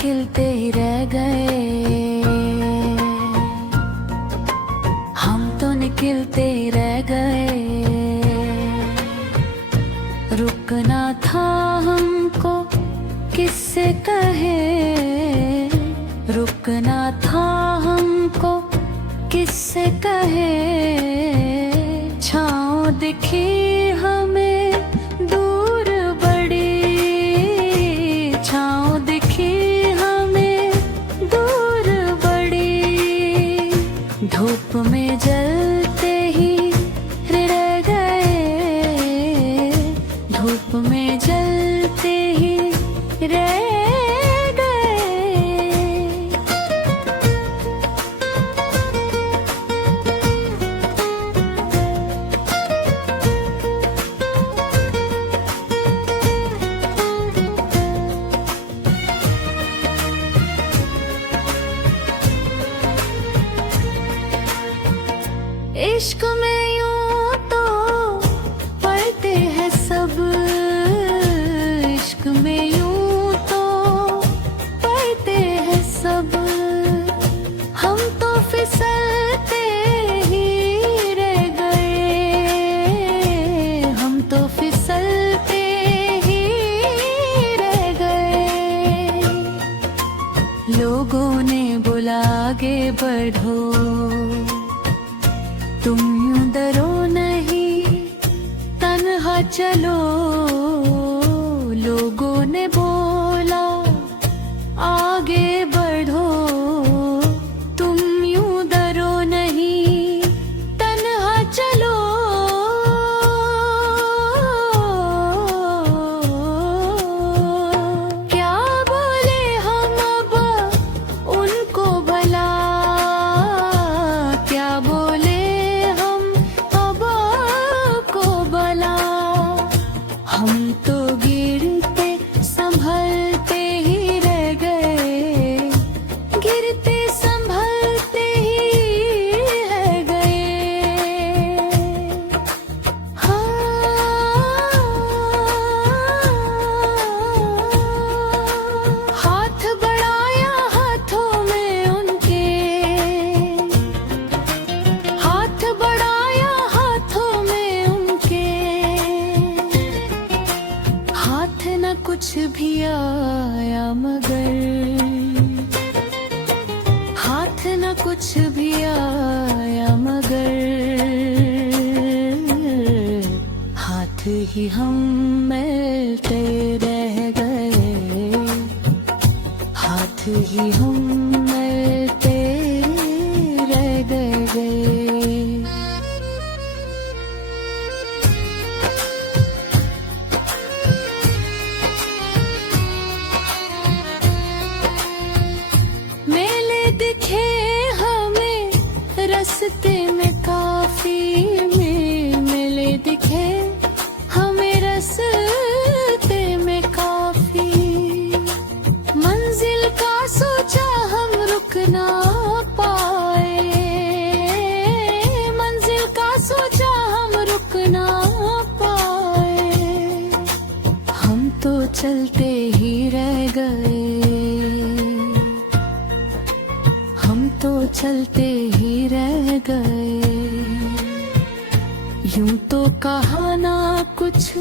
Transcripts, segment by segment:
खिलते ही रह गए, हम तो निखिलते ही रह गए। रुकना था हमको किससे कहे, रुकना था हमको किससे कहे। छाँव दिखी हमें दूर बड़ी, छाँव दिखी हमें दूर बड़ी। धूप में जलते ही रह गए, धूप में जलते ही रह इश्क में यूं तो पढ़ते हैं सब, इश्क में यूं तो पढ़ते हैं सब। हम तो फिसलते ही रह गए, हम तो फिसलते ही रह गए। लोगों ने बोला आगे बढ़ो, तुम यूं डरो नहीं तन्हा चलो। लोगों ने बोला आगे बढ़ो, तुम यूं डरो नहीं तन्हा चलो। क्या बोले हम अब उनको भला, क्या बोले हम तो गिरते संभलते ही रह गए, गिरते संभलते ही रह गए। हाथ बढ़ाया हाथों में उनके, हाथ बढ़ाया हाथों में उनके। हाथ न कुछ भी आया मगर, हाथ न कुछ भी आया मगर। हाथ ही हम मिलते रह गए, हाथ ही हम मिलते रह गए। दिखे हमें रास्ते में काफी, मेले दिखे हमें रास्ते में काफी। मंजिल का सोचा हम रुक ना पाए, मंजिल का सोचा हम रुक ना पाए। हम तो चलते ही रह गए, हम तो चलते ही रह गए। यूं तो कहा ना कुछ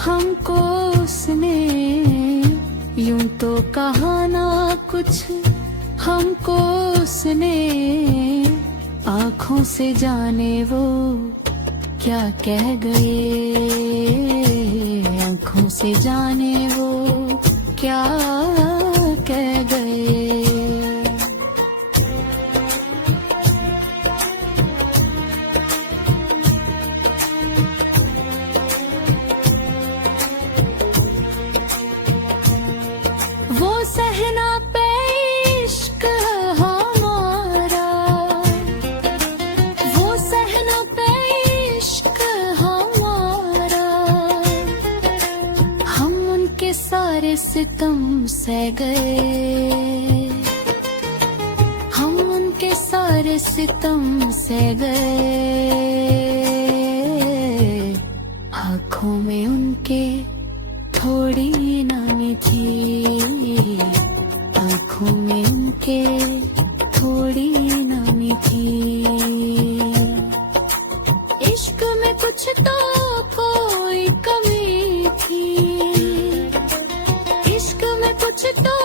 हमको उसने, यूं तो कहा ना कुछ हमको उसने। आँखों से जाने वो क्या कह गए, आँखों से जाने वो क्या कह गए। वो सहना पे इश्क हमारा, वो सहना पे इश्क हमारा। हम उनके सारे सितम सह गए, हम उनके सारे सितम सह गए। आँखों में उनके थोड़ी नानी थी, आँखों में उनके थोड़ी नमी थी। इश्क में कुछ तो कोई कमी थी, इश्क में कुछ तो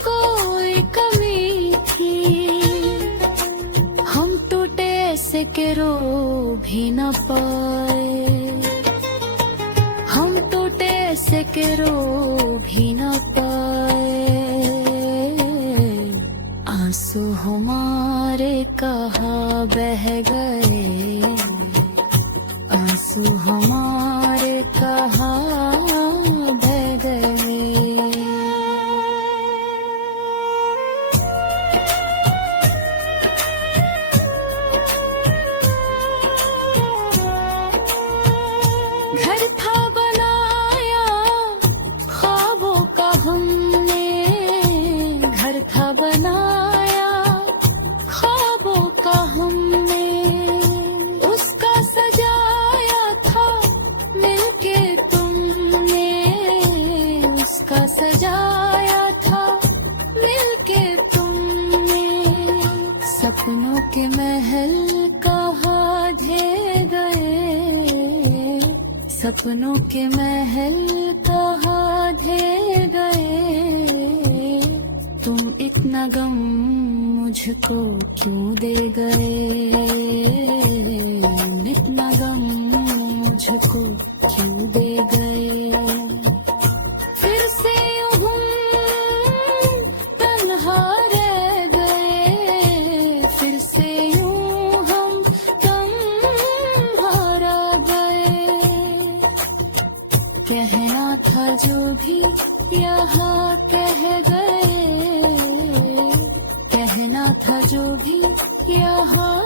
कोई कमी थी। हम टूटे ऐसे के रो भी न पाए, हम टूटे ऐसे के रो भी न पाए। आंसू हमारे कहाँ बह गए, आंसू हमारे कहाँ बह गए। घर था बनाया ख्वाबों का हमने, घर था बनाया ख्वाबों का हमने। उसका सजाया था मिलके तुमने, उसका सजाया था मिलके तुमने। सपनों के महल कहाँ ढह गए, सपनों के महल कहाँ ढह गए। तुम इतना गम मुझको क्यों दे गए, इतना गम मुझको क्यों दे गए। फिर से यूं हम तन्हा रह गए, फिर से यूं हम तन्हा रह गए। कहना था जो भी यहाँ कह गए, कहना था जो भी यहाँ